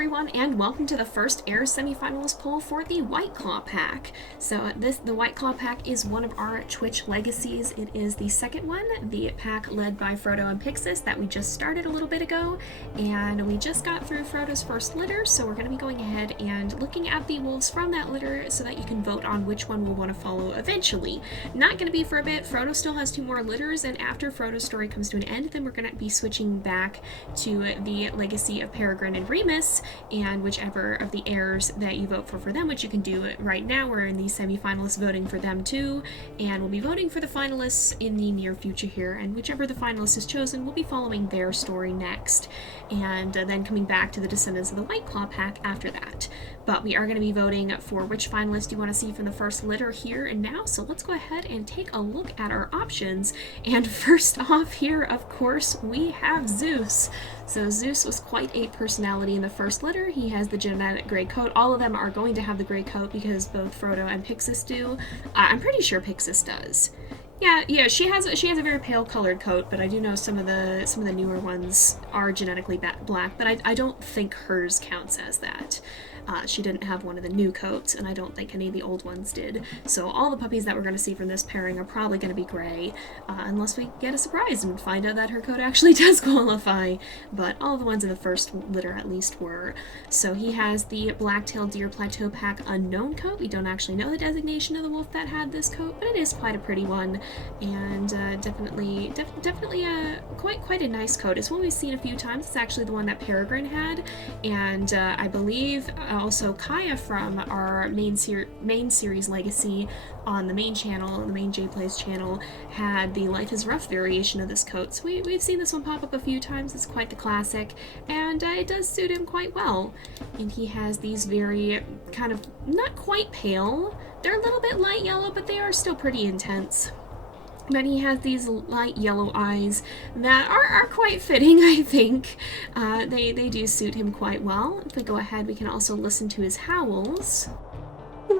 everyone, and welcome to the first Heir semi-finalist poll for the White Claw pack. So the White Claw pack is one of our Twitch legacies. It is the second one, the pack led by Frodo and Pixie that we just started a little bit ago, and we just got through Frodo's first litter, so we're going to be going ahead and looking at the wolves from that litter so that you can vote on which one we'll want to follow eventually. Not going to be for a bit. Frodo still has 2 more litters, and after Frodo's story comes to an end, then we're going to be switching back to the legacy of Peregrine and Remus, and whichever of the heirs that you vote for them, which you can do right now. We're in the semi-finalists voting for them too, and we'll be voting for the finalists in the near future here, and whichever the finalist is chosen, we'll be following their story next, and then coming back to the Descendants of the White Claw pack after that. But we are going to be voting for which finalist you want to see from the first litter here and now, so let's go ahead and take a look at our options. And first off here, of course, we have Zeus. So Zeus was quite a personality in the first litter. He has the genetic gray coat. All of them are going to have the gray coat because both Frodo and Pixie do. I'm pretty sure Pixie does. Yeah, she has a very pale colored coat, but I do know some of the newer ones are genetically black, but I don't think hers counts as that. She didn't have one of the new coats, and I don't think any of the old ones did. So all the puppies that we're going to see from this pairing are probably going to be gray, unless we get a surprise and find out that her coat actually does qualify. But all the ones in the first litter at least were. So he has the Black-tailed Deer Plateau Pack Unknown coat. We don't actually know the designation of the wolf that had this coat, but it is quite a pretty one, and definitely quite a nice coat. It's one we've seen a few times. It's actually the one that Peregrine had, and I believe also Kaya from our main series legacy on the main channel, the main JayPlays channel, had the Life is Rough variation of this coat. So we've seen this one pop up a few times. It's quite the classic, and it does suit him quite well. And he has these very kind of not quite pale. They're a little bit light yellow, but they are still pretty intense. Then he has these light yellow eyes that are quite fitting, I think. They do suit him quite well. If we go ahead, we can also listen to his howls. A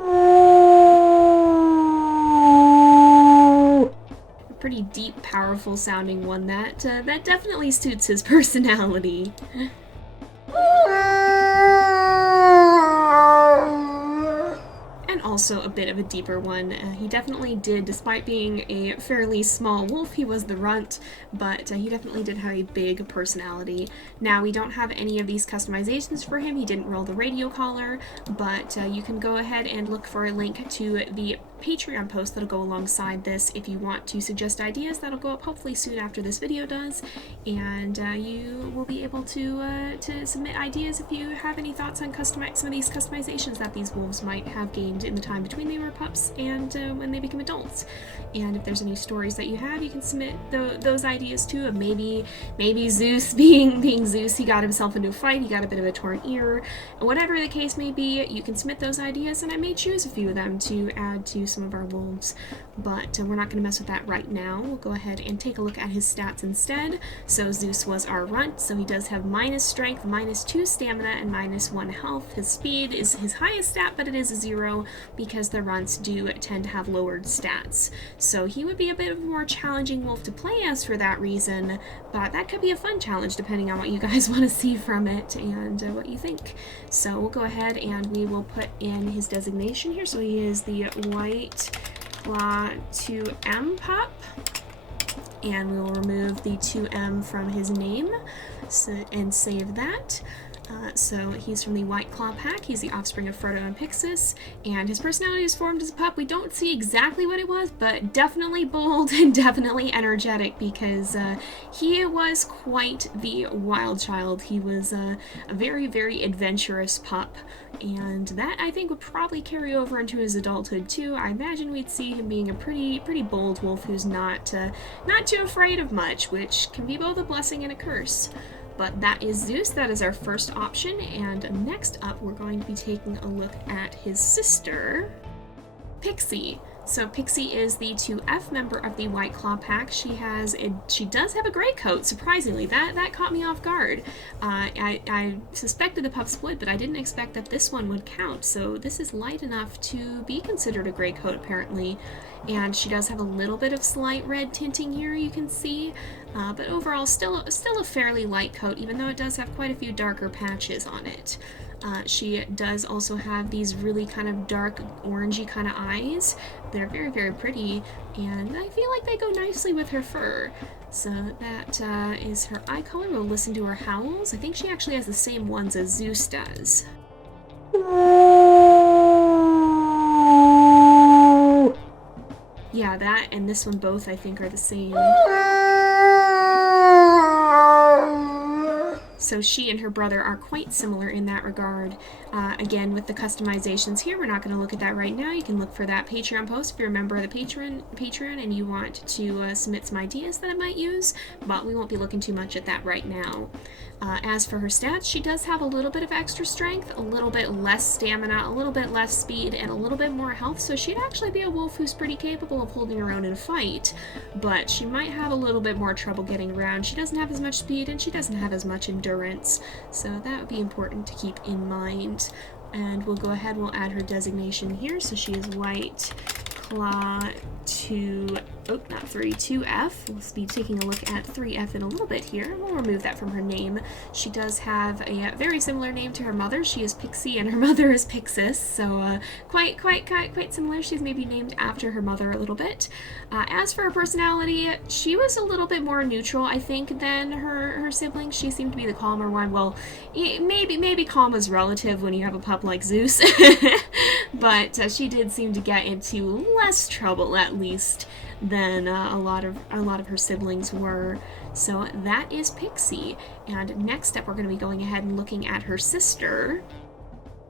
pretty deep, powerful sounding one that definitely suits his personality. Also a bit of a deeper one. He definitely did, despite being a fairly small wolf, he was the runt, but he definitely did have a big personality. Now, we don't have any of these customizations for him. He didn't roll the radio collar, but you can go ahead and look for a link to the Patreon post that'll go alongside this if you want to suggest ideas. That'll go up hopefully soon after this video does, and you will be able to submit ideas if you have any thoughts on some of these customizations that these wolves might have gained in the time between they were pups and when they become adults. And if there's any stories that you have, you can submit those ideas too. Of maybe Zeus being Zeus, he got himself into a fight, he got a bit of a torn ear, whatever the case may be. You can submit those ideas, and I may choose a few of them to add to some of our wolves, but we're not going to mess with that right now. We'll go ahead and take a look at his stats instead. So Zeus was our runt, so he does have minus strength, -2 stamina, and -1 health. His speed is his highest stat, but it is a 0 because the runts do tend to have lowered stats. So he would be a bit of a more challenging wolf to play as for that reason, but that could be a fun challenge depending on what you guys want to see from it and what you think. So we'll go ahead and we will put in his designation here. So he is the White Claw 2M pup, and we will remove the 2M from his name and save that. So he's from the White Claw pack. He's the offspring of Frodo and Pixie, and his personality is formed as a pup. We don't see exactly what it was, but definitely bold and definitely energetic, because he was quite the wild child. He was a very, very adventurous pup, and that I think would probably carry over into his adulthood too. I imagine we'd see him being a pretty bold wolf who's not too afraid of much, which can be both a blessing and a curse. But that is Zeus. That is our first option, and next up we're going to be taking a look at his sister, Pixie. So Pixie is the 2F member of the White Claw pack. She does have a gray coat, surprisingly. That caught me off guard. I suspected the pups would, but I didn't expect that this one would count. So this is light enough to be considered a gray coat, apparently. And she does have a little bit of slight red tinting here, you can see. But overall, still a fairly light coat, even though it does have quite a few darker patches on it. She does also have these really kind of dark orangey kind of eyes. They're very, very pretty, and I feel like they go nicely with her fur. So that is her eye color. We'll listen to her howls. I think she actually has the same ones as Zeus does. Yeah, that and this one both I think are the same. So she and her brother are quite similar in that regard. Again, with the customizations here, we're not going to look at that right now. You can look for that Patreon post if you're a member of the Patreon and you want to submit some ideas that I might use, but we won't be looking too much at that right now. As for her stats, she does have a little bit of extra strength, a little bit less stamina, a little bit less speed, and a little bit more health, so she'd actually be a wolf who's pretty capable of holding her own in a fight, but she might have a little bit more trouble getting around. She doesn't have as much speed, and she doesn't have as much endurance, so that would be important to keep in mind. And we'll go ahead, we'll add her designation here, so she is White Claw 2F. We'll be taking a look at 3F in a little bit here. We'll remove that from her name. She does have a very similar name to her mother. She is Pixie and her mother is Pixis, so quite similar. She's maybe named after her mother a little bit. As for her personality, she was a little bit more neutral, I think, than her siblings. She seemed to be the calmer one. Well, maybe calm is relative when you have a pup like Zeus, but she did seem to get into less trouble, at least, than a lot of her siblings were. So that is Pixie. And next up, we're going to be going ahead and looking at her sister,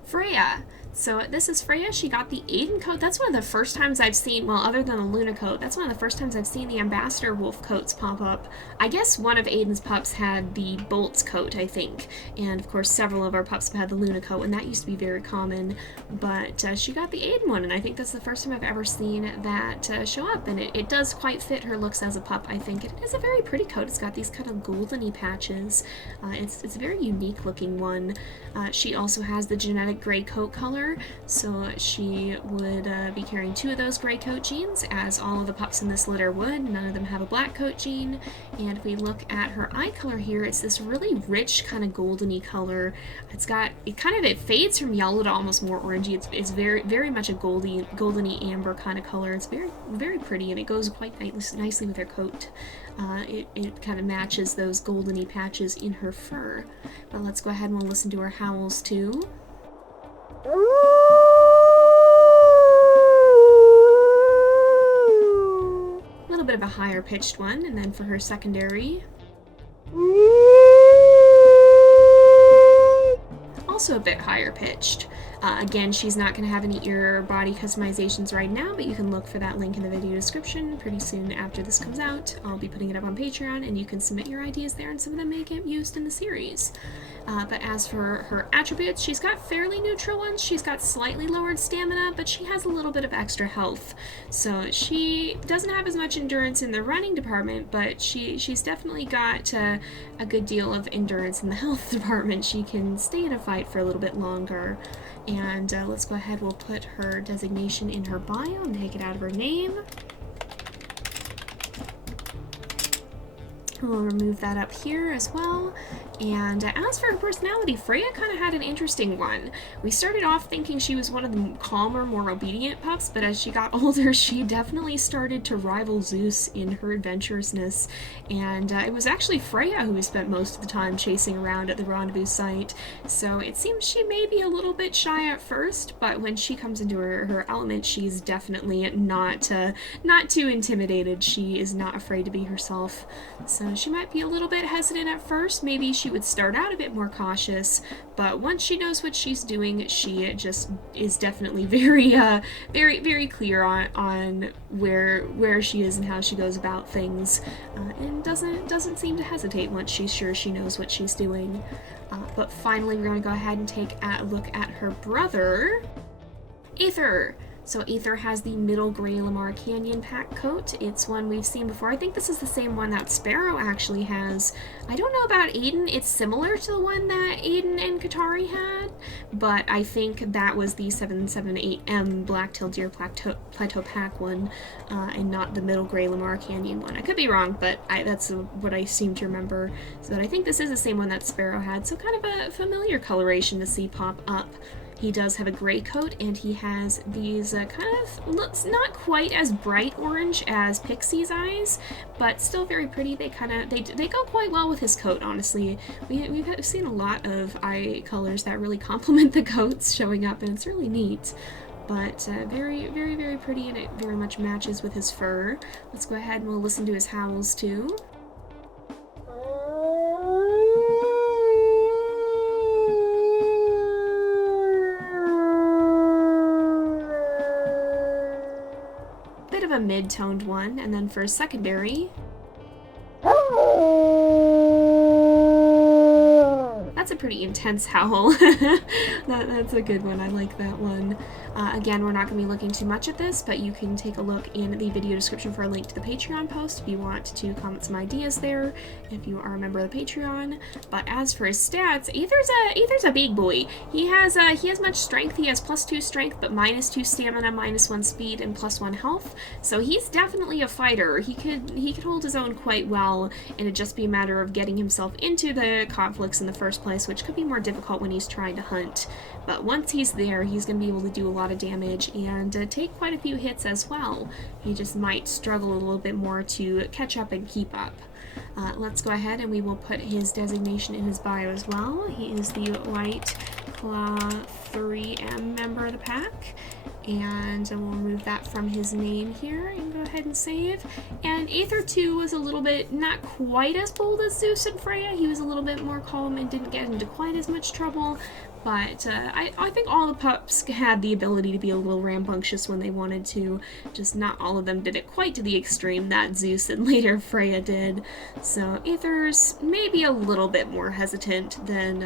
Freya. So this is Freya. She got the Aiden coat. That's one of the first times I've seen, well, other than the Luna coat, that's one of the first times I've seen the Ambassador Wolf coats pop up. I guess one of Aiden's pups had the Bolt's coat, I think. And of course, several of our pups have had the Luna coat, and that used to be very common. But she got the Aiden one, and I think that's the first time I've ever seen that show up. And it does quite fit her looks as a pup, I think. It is a very pretty coat. It's got these kind of goldeny patches. It's a very unique looking one. She also has the genetic gray coat color, so she would be carrying 2 of those gray coat genes, as all of the pups in this litter would. None of them have a black coat gene. And if we look at her eye color here, it's this really rich kind of goldeny color. It fades from yellow to almost more orangey. It's very much a goldeny amber kind of color. It's very, very pretty, and it goes quite nicely with her coat. It kind of matches those goldeny patches in her fur. But let's go ahead and we'll listen to her howls too. A little bit of a higher pitched one, and then for her secondary, also a bit higher pitched. Again, she's not going to have any ear or body customizations right now, but you can look for that link in the video description pretty soon after this comes out. I'll be putting it up on Patreon, and you can submit your ideas there, and some of them may get used in the series. But as for her attributes, she's got fairly neutral ones. She's got slightly lowered stamina, but she has a little bit of extra health. So she doesn't have as much endurance in the running department, but she's definitely got a good deal of endurance in the health department. She can stay in a fight for a little bit longer. And let's go ahead, we'll put her designation in her bio and take it out of her name. We'll remove that up here as well. And as for her personality, Freya kind of had an interesting one. We started off thinking she was one of the calmer, more obedient pups, but as she got older, she definitely started to rival Zeus in her adventurousness. And it was actually Freya who spent most of the time chasing around at the rendezvous site. So it seems she may be a little bit shy at first, but when she comes into her element, she's definitely not too intimidated. She is not afraid to be herself. So she might be a little bit hesitant at first. Maybe she would start out a bit more cautious, but once she knows what she's doing, she just is definitely very clear on where she is and how she goes about things, and doesn't seem to hesitate once she's sure she knows what she's doing. But finally, we're going to go ahead and take a look at her brother, Aether. So Aether has the middle gray Lamar Canyon pack coat. It's one we've seen before. I think this is the same one that Sparrow actually has. I don't know about Aiden. It's similar to the one that Aiden and Katari had, but I think that was the 778M Black-tailed Deer Plateau pack one, and not the middle gray Lamar Canyon one. I could be wrong, but that's what I seem to remember. So I think this is the same one that Sparrow had, so kind of a familiar coloration to see pop up. He does have a gray coat, and he has these kind of, looks not quite as bright orange as Pixie's eyes, but still very pretty. They go quite well with his coat, honestly. We've seen a lot of eye colors that really complement the coats showing up, and it's really neat. But very, very, very pretty, and it very much matches with his fur. Let's go ahead and we'll listen to his howls too. A mid-toned one, and then for a secondary, that's a pretty intense howl. That's a good one. I like that one. Again, we're not going to be looking too much at this, but you can take a look in the video description for a link to the Patreon post if you want to comment some ideas there, if you are a member of the Patreon. But as for his stats, Aether's a big boy. He has much strength. He has +2 strength, but -2 stamina, -1 speed, and +1 health. So he's definitely a fighter. He could hold his own quite well, and it'd just be a matter of getting himself into the conflicts in the first place, which could be more difficult when he's trying to hunt. But once he's there, he's going to be able to do a lot of damage and take quite a few hits as well. He just might struggle a little bit more to catch up and keep up. Let's go ahead and we will put his designation in his bio as well. He is the White Claw 3M member of the pack. And we'll remove that from his name here and go ahead and save. And Aether 2 was a little bit not quite as bold as Zeus and Freya. He was a little bit more calm and didn't get into quite as much trouble. But I think all the pups had the ability to be a little rambunctious when they wanted to. Just not all of them did it quite to the extreme that Zeus and later Freya did. So Aether's maybe a little bit more hesitant than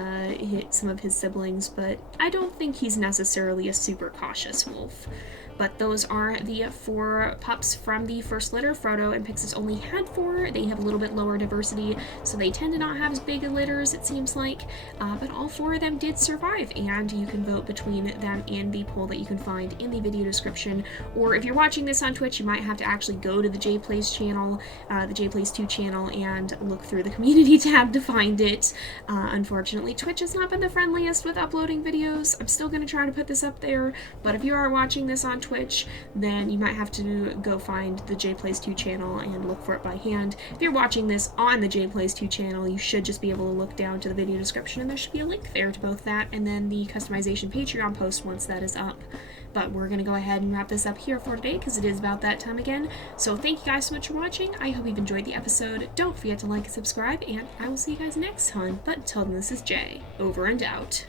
some of his siblings, but I don't think he's necessarily a super cautious wolf. But those are the 4 pups from the first litter. Frodo and Pixis only had 4. They have a little bit lower diversity, so they tend to not have as big litters, it seems like. But all 4 of them did survive, and you can vote between them in the poll that you can find in the video description. Or if you're watching this on Twitch, you might have to actually go to the JayPlays channel, the JayPlays 2 channel, and look through the community tab to find it. Unfortunately, Twitch has not been the friendliest with uploading videos. I'm still going to try to put this up there, but if you are watching this on Twitch, then you might have to go find the JayPlays 2 channel and look for it by hand. If you're watching this on the JayPlays 2 channel, you should just be able to look down to the video description, and there should be a link there to both that and then the customization Patreon post once that is up. But we're going to go ahead and wrap this up here for today because it is about that time again. So thank you guys so much for watching. I hope you've enjoyed the episode. Don't forget to like and subscribe, and I will see you guys next time. But until then, this is Jay, over and out.